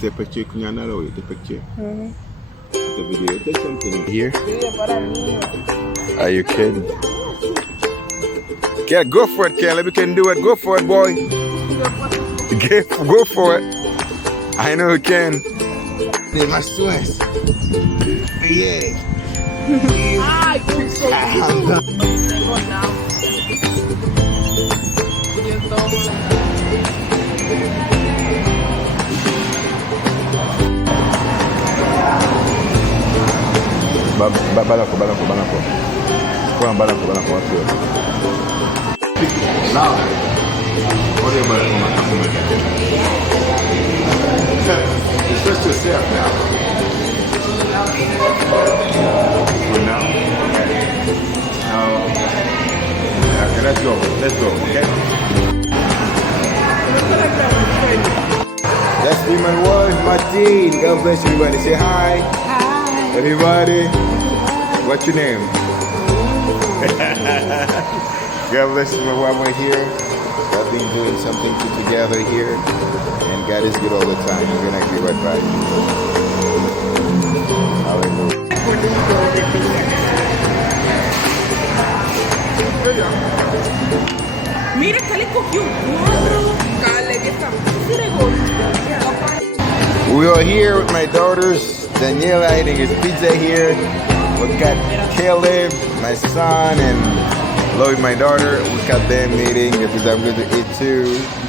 Take picture, can you allow you to picture? The video, take something here. Are you kidding? Yeah, go for it, Caleb. You can do it. Go for it, boy. Go for it. I know you can. They must West. Yeah. Balako. Now, what do you about it's just yourself now. For now? Okay, let's go, okay? That's me, my wife, Martin. God bless everybody. Say hi. Hi. Everybody. What's your name? God bless you, my wife right here. I've been doing something together here, and God is good all the time. We're gonna be right back. Hallelujah. Mira, que le cogió We are here with my daughters. Daniela eating his pizza here. We've got Caleb, my son, and Chloe, my daughter. We got them eating because I'm going to eat too.